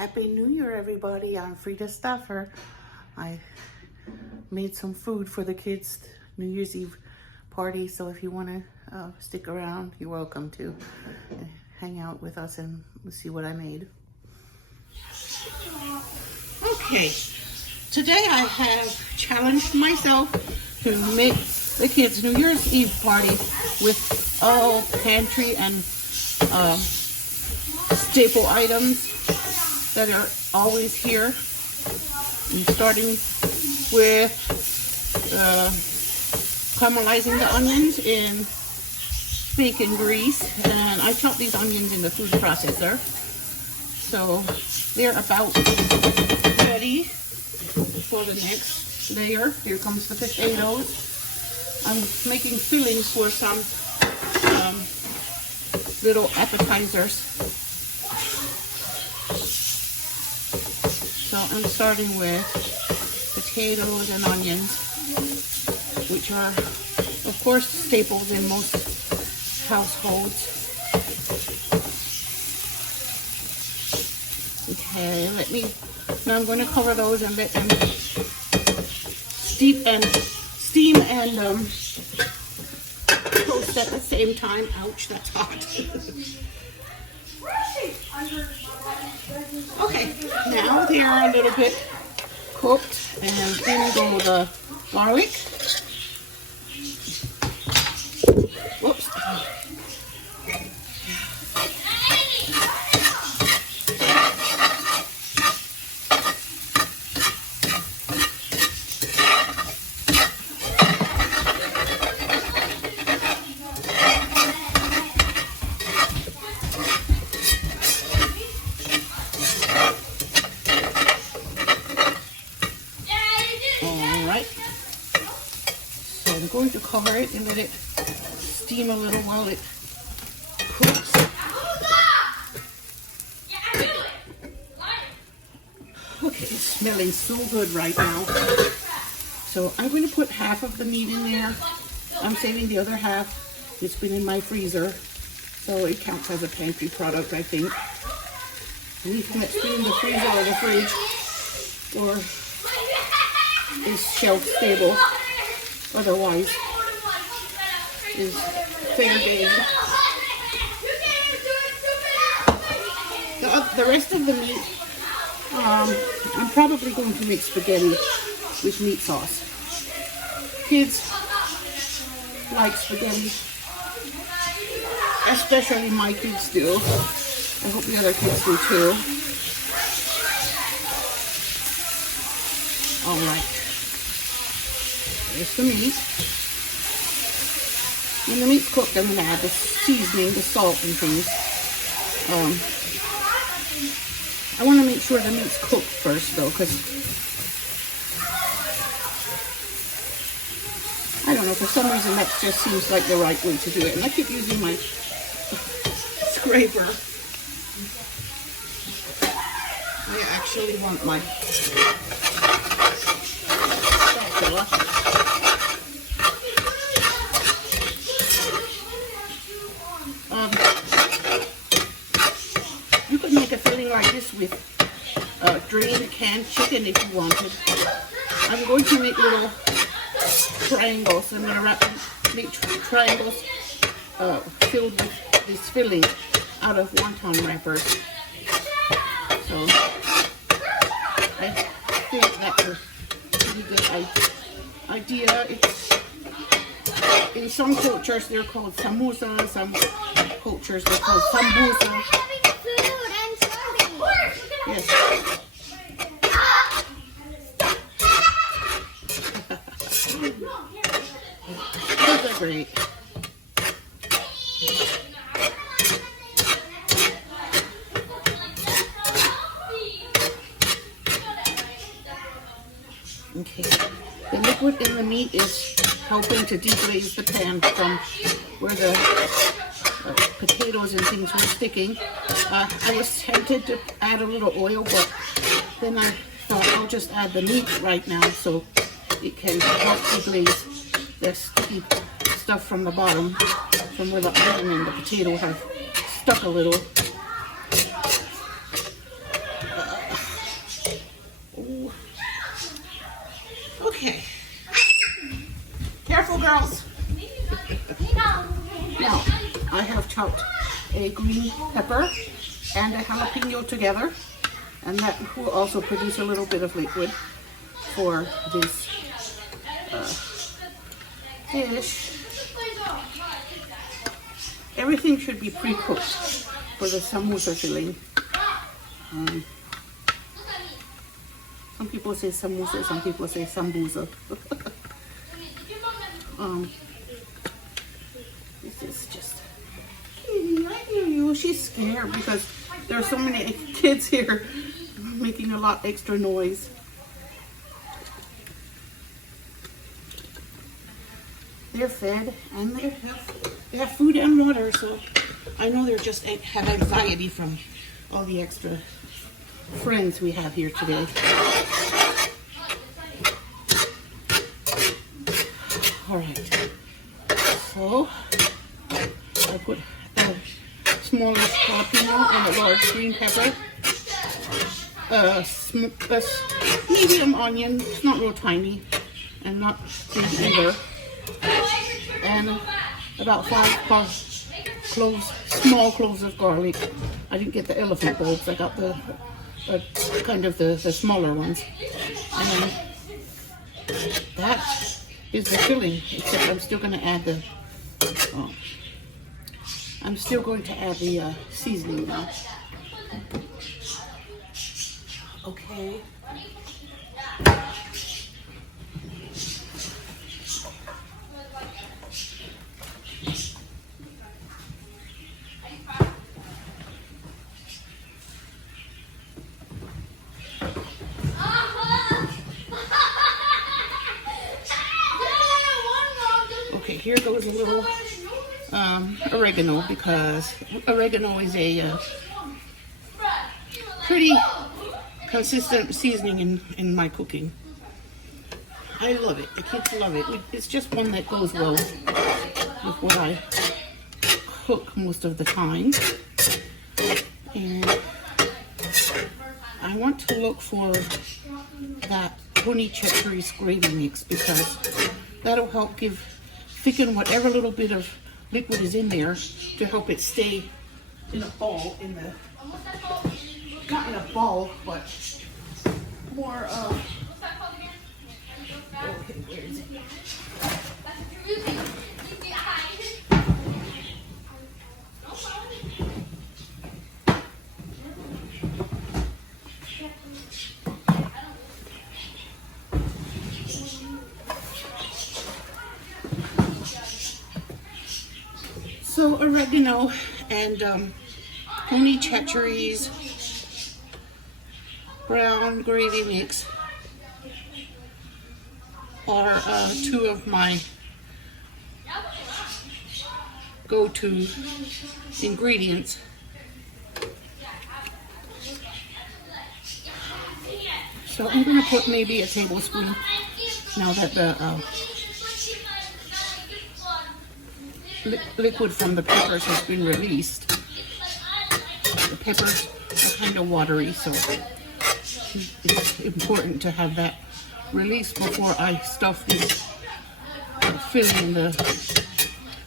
Happy New Year, everybody. I'm Frida Staffer. I made some food for the kids' New Year's Eve party, so if you want to stick around, you're welcome to hang out with us and see what I made. Okay, today I have challenged myself to make the kids' New Year's Eve party with all pantry and staple items that are always here. I'm starting with caramelizing the onions in bacon grease, and I chop these onions in the food processor, so they're about ready for the next layer. Here comes the potatoes. I'm making fillings for some little appetizers. So I'm starting with potatoes and onions, which are, of course, staples in most households. Okay, now I'm going to cover those and let them steam and toast at the same time. Ouch, that's hot. Okay, now they're a little bit cooked, and then go the garlic. Whoops. I'm going to cover it and let it steam a little while it cooks. Okay, it's smelling so good right now. So I'm going to put half of the meat in there. I'm saving the other half. It's been in my freezer, so it counts as a pantry product, I think. Anything that's been in the freezer or the fridge or is shelf stable, otherwise is fair game. The rest of the meat, I'm probably going to make spaghetti with meat sauce. Kids like spaghetti, especially my kids do. I hope the other kids do too. All right. There's the meat. When the meat's cooked, I'm going to add the seasoning, the salt and things. I want to make sure the meat's cooked first though, because I don't know, for some reason that just seems like the right way to do it. And I keep using my scraper. I actually want my spatula. You could make a filling like this with drained canned chicken if you wanted. I'm going to make little triangles. I'm going to make triangles filled with this filling out of wonton wrappers. So I think that's a pretty good idea. In some cultures they're called samosa, some cultures they're called sambusa. Yes. Those are great. Okay, the liquid in the meat is helping to deglaze the pan from where the potatoes and things were sticking. I was tempted to add a little oil, but then I thought I'll just add the meat right now so it can help deglaze the sticky stuff from the bottom, from where the onion and the potato have stuck a little. girls. Now, I have chopped a green pepper and a jalapeno together, and that will also produce a little bit of liquid for this dish. Everything should be pre-cooked for the samosa filling. Some people say samosa, some people say sambusa. This is just Kitty, I hear you. She's scared because there are so many kids here making a lot extra noise. They're fed and they have food and water, so I know they're just have anxiety from all the extra friends we have here today. All right, so I put a smaller jalapeno and a large green pepper, a medium onion, it's not real tiny and not big either, and about 5 cloves, small cloves of garlic. I didn't get the elephant bulbs, I got the kind of the smaller ones. And that is the filling, except I'm still going to add the seasoning now. Okay. Okay, here goes a little oregano, because oregano is a pretty consistent seasoning in my cooking. I love it. The kids love it. It's just one that goes well with what I cook most of the time. And I want to look for that honey chutney's gravy mix, because that'll help thicken whatever little bit of liquid is in there to help it stay in a ball, not in a ball, but more okay, where is it? So oregano and honey chutney's brown gravy mix are two of my go-to ingredients. So I'm going to put maybe a tablespoon now that the liquid from the peppers has been released. The peppers are kind of watery, so it's important to have that released before I stuff this filling in the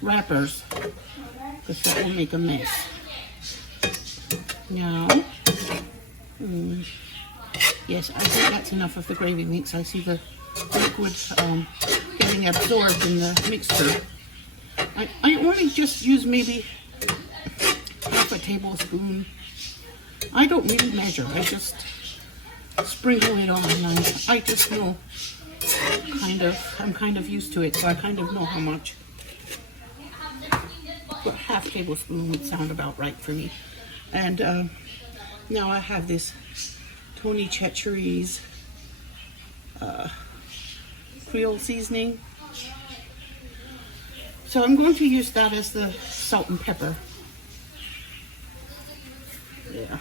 wrappers, because that will make a mess. Now, yes, I think that's enough of the gravy mix. I see the liquid getting absorbed in the mixture. I only just use maybe half a tablespoon. I don't really measure. I just sprinkle it on, and I just know I'm kind of used to it, so I kind of know how much. But half tablespoon would sound about right for me. And now I have this Tony Chachere's Creole seasoning. So I'm going to use that as the salt and pepper. Yeah.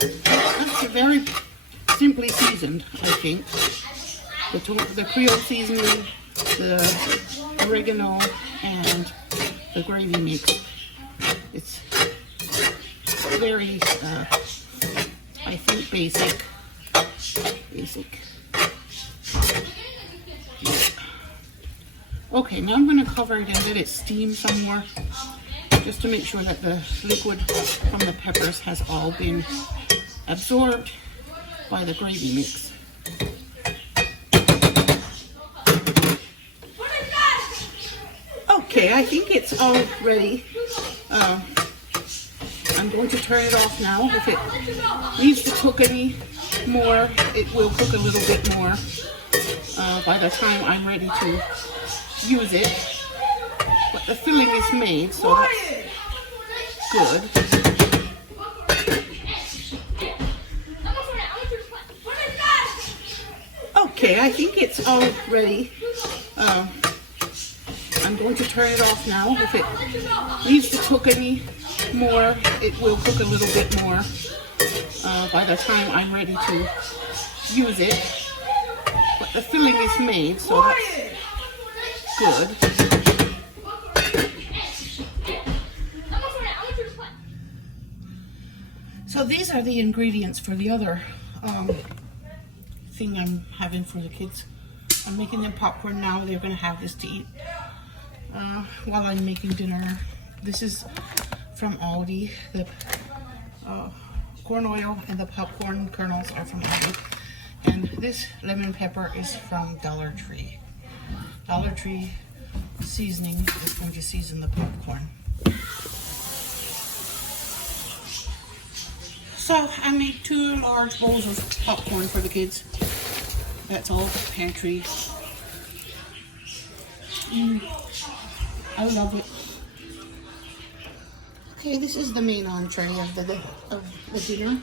That's very simply seasoned, I think. The Creole seasoning, the oregano, and the gravy mix. It's very, I think, basic. Okay, now I'm going to cover it and let it steam some more, just to make sure that the liquid from the peppers has all been absorbed by the gravy mix. Okay, I think it's all ready. I'm going to turn it off now. If it needs to cook any more, it will cook a little bit more by the time I'm ready to use it. But the filling is made, so that's good. Okay, I think it's all ready. I'm going to turn it off now. If it needs to cook any more, it will cook a little bit more by the time I'm ready to use it. But the filling is made, so that's good. So these are the ingredients for the other thing I'm having for the kids. I'm making them popcorn now. They're going to have this to eat while I'm making dinner. This is from Aldi. The corn oil and the popcorn kernels are from Aldi. And this lemon pepper is from Dollar Tree. Dollar Tree seasoning is going to season the popcorn. So I made 2 large bowls of popcorn for the kids. That's all Pantry. I love it. Okay, this is the main entree of the dinner.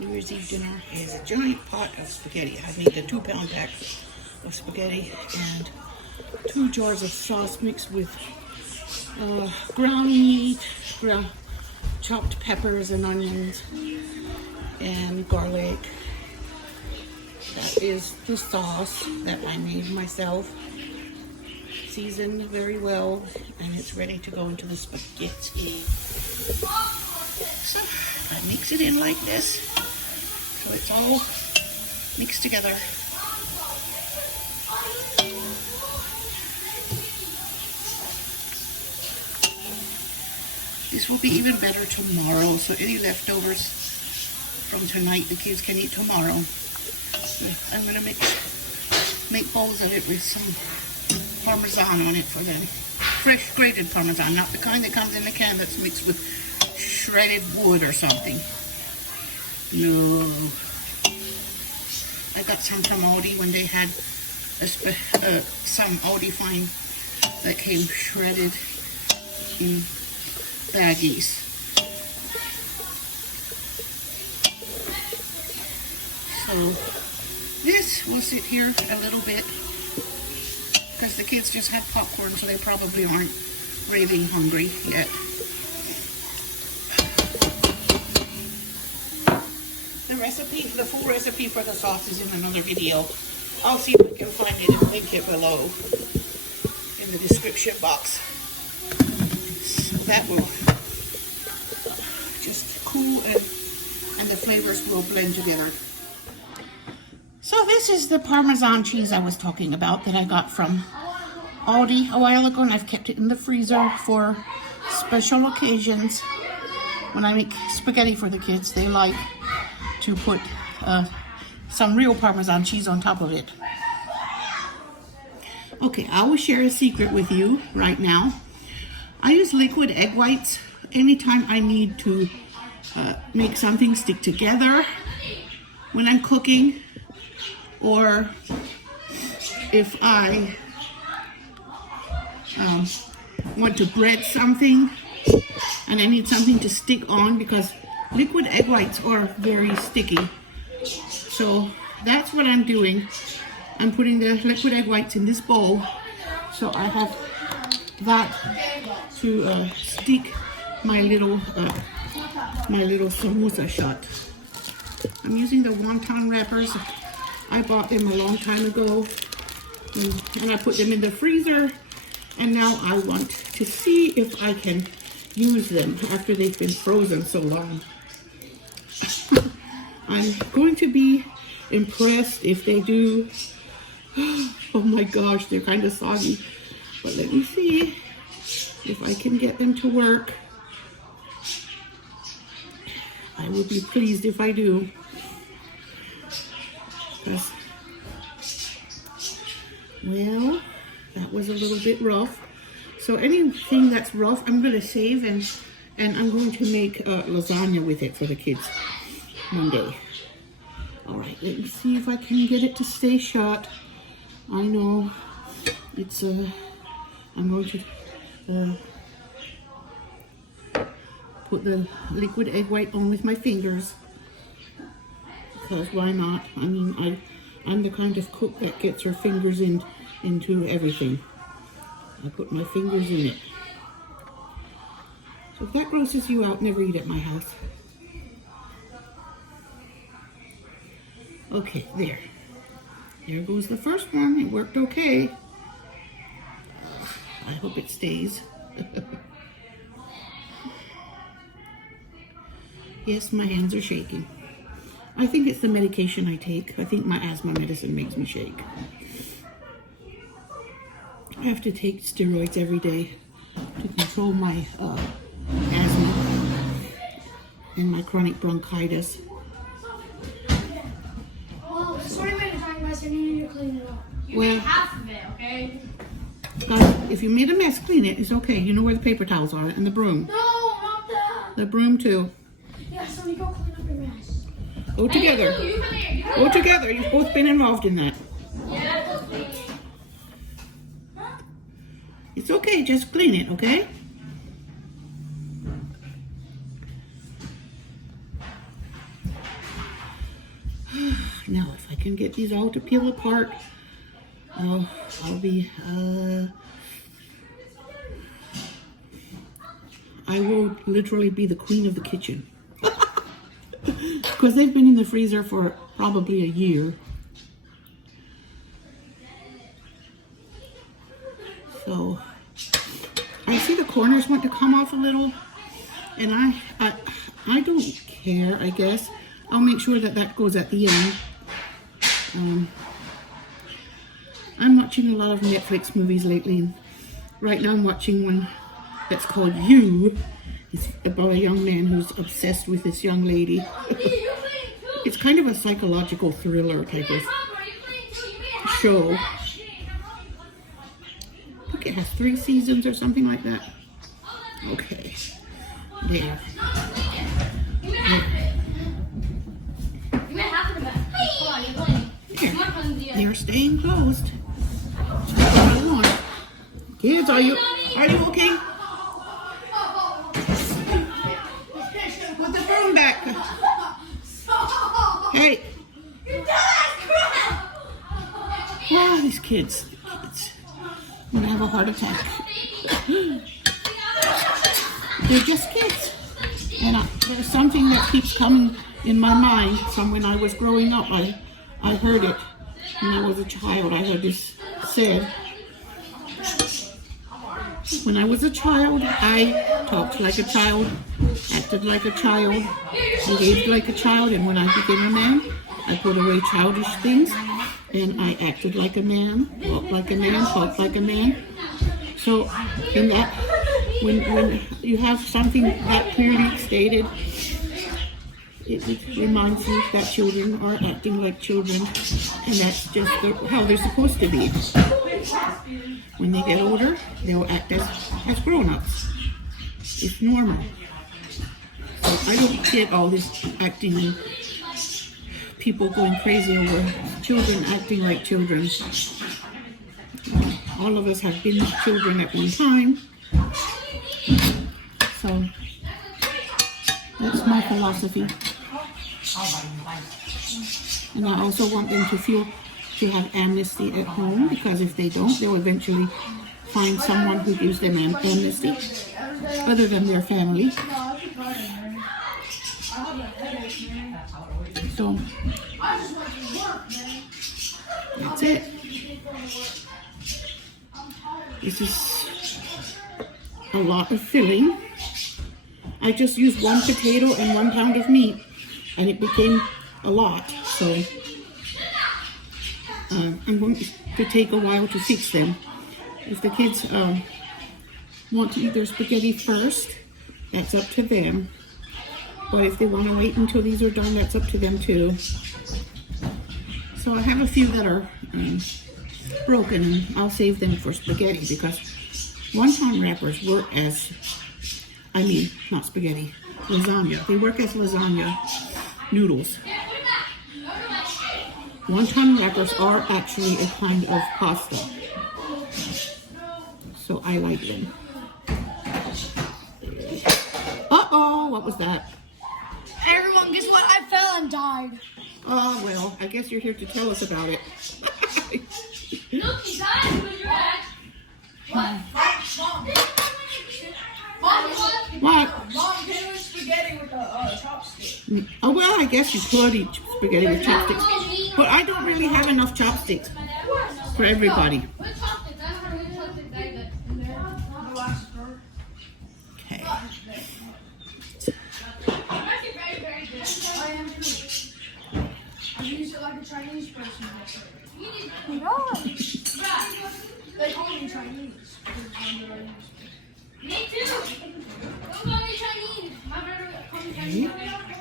New Year's Eve dinner is a giant pot of spaghetti. I made a 2-pound pack of spaghetti and 2 jars of sauce mixed with ground meat, chopped peppers and onions, and garlic. That is the sauce that I made myself. Seasoned very well, and it's ready to go into the spaghetti. So I mix it in like this, so it's all mixed together. This will be even better tomorrow, so any leftovers from tonight the kids can eat tomorrow. I'm going to make bowls of it with some Parmesan on it for them. Fresh grated Parmesan, not the kind that comes in a can that's mixed with shredded wood or something. No. I got some from Aldi when they had some Aldi find that came shredded in baggies. So this will sit here a little bit because the kids just had popcorn, so they probably aren't raving hungry yet. The full recipe for the sauce is in another video. I'll see if I can find it and link it below in the description box. So that will just cool and the flavors will blend together. So this is the Parmesan cheese I was talking about that I got from Aldi a while ago, and I've kept it in the freezer for special occasions. When I make spaghetti for the kids, they like to put some real Parmesan cheese on top of it. Okay, I will share a secret with you right now. I use liquid egg whites anytime I need to make something stick together when I'm cooking, or if I want to bread something and I need something to stick on, because liquid egg whites are very sticky. So that's what I'm doing. I'm putting the liquid egg whites in this bowl, so I have that to stick my little samosa shot. I'm using the wonton wrappers. I bought them a long time ago, and I put them in the freezer, and now I want to see if I can use them after they've been frozen so long. I'm going to be impressed if they do. Oh my gosh, they're kind of soggy. But let me see if I can get them to work. I will be pleased if I do. Well, that was a little bit rough. So anything that's rough, I'm going to save, and I'm going to make lasagna with it for the kids one day. All right, let me see if I can get it to stay shut. I know it's, I'm going to put the liquid egg white on with my fingers. Because why not? I mean, I'm the kind of cook that gets her fingers into everything. I put my fingers in it. So if that grosses you out, never eat at my house. Okay, there. There goes the first one. It worked okay. I hope it stays. Yes, my hands are shaking. I think it's the medication I take. I think my asthma medicine makes me shake. I have to take steroids every day to control my asthma and my chronic bronchitis. Well, sorry about the time, guys. I need you to clean it up. You made half of it, okay? Guys, if you made a mess, clean it. It's okay. You know where the paper towels are and the broom. No, not that. The broom too. Yeah, so you go clean up your mess. Go together. Go together. You've both been involved in that. Yeah. It's okay. Just clean it, okay? Now, if I can get these all to peel apart, I'll be, I will literally be the queen of the kitchen. Because they've been in the freezer for probably a year. So, I see the corners want to come off a little, and I don't care, I guess. I'll make sure that that goes at the end. I'm watching a lot of Netflix movies lately. Right now I'm watching one that's called You. It's about a young man who's obsessed with this young lady. It's kind of a psychological thriller type of show. I think it has 3 seasons or something like that. Okay. There. They're staying closed. That's what I want. Kids, are you okay? Put the broom back. Hey. Oh, these kids. I'm gonna have a heart attack. They're just kids. And there's something that keeps coming in my mind from when I was growing up. I heard it when I was a child. I heard this said. When I was a child, I talked like a child, acted like a child, behaved like a child, and when I became a man, I put away childish things, and I acted like a man, walked like a man, talked like a man. So, in that, when you have something that clearly stated, it reminds you that children are acting like children, and that's just how they're supposed to be. When they get older, they'll act as grown-ups. It's normal. So I don't get all this acting and people going crazy over children acting like children. All of us have been children at one time. So that's my philosophy. And I also want them to have amnesty at home, because if they don't, they'll eventually find someone who gives them amnesty other than their family. So that's it. This is a lot of filling. I just used 1 potato and 1 pound of meat, and it became a lot. So I'm going to take a while to fix them. If the kids want to eat their spaghetti first, that's up to them. But if they want to wait until these are done, that's up to them too. So I have a few that are broken, and I'll save them for spaghetti because wonton wrappers work as, not spaghetti, lasagna. They work as lasagna noodles. Wonton wrappers are actually a kind of pasta. So I like them. Uh-oh, what was that? Everyone, guess what? I fell and died. Oh, well, I guess you're here to tell us about it. Look, you guys, where's your at? What? What? Mom, can you eat spaghetti with a chopstick? Oh, well, I guess you could eat spaghetti with chopsticks. But I don't really have enough chopsticks for everybody. What chopsticks? I don't know which chopsticks I got. Okay. I'm actually very, very good. I am too. I use it like a Chinese person. You need They call me Chinese. Me too. Don't call me Chinese. My brother calls me Chinese.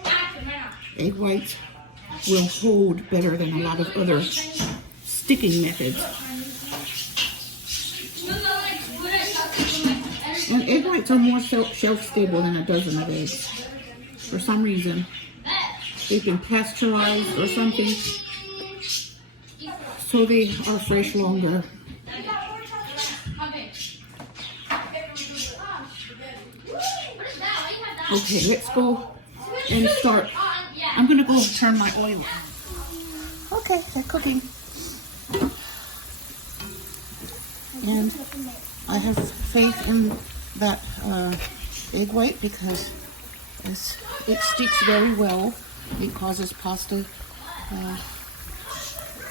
Action right now. Egg whites will hold better than a lot of other sticking methods. And egg whites are more shelf stable than a dozen of eggs. For some reason, they've been pasteurized or something, so they are fresh longer. Okay, let's go and start. I'm gonna go turn my oil on. Okay, they're cooking. And I have faith in that egg white because it sticks very well. It causes pasta,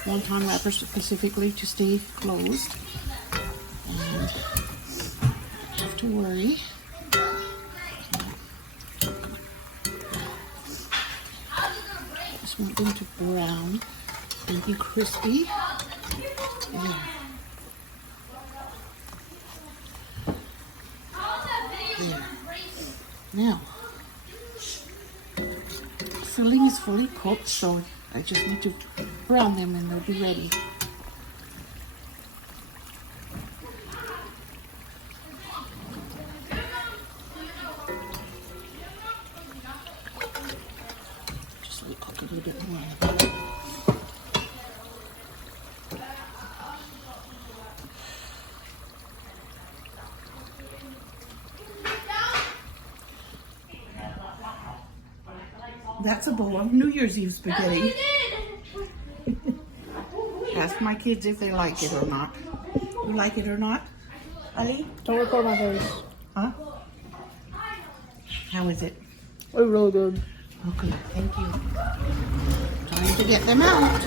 wonton wrappers specifically, to stay closed. And I have to worry. Just want them to brown and be crispy. Yeah. There. Now, filling is fully cooked, so I just need to brown them and they'll be ready. Just let it cook a little bit more. That's a bowl of New Year's Eve spaghetti. Ask my kids if they like it or not. You like it or not, Ali? Don't record my face. Huh? How is it? It's really good. Okay, thank you. Time to get them out.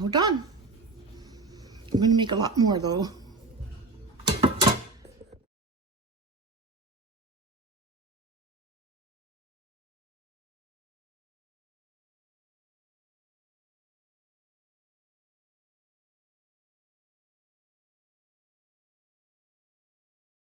All done. I'm going to make a lot more though.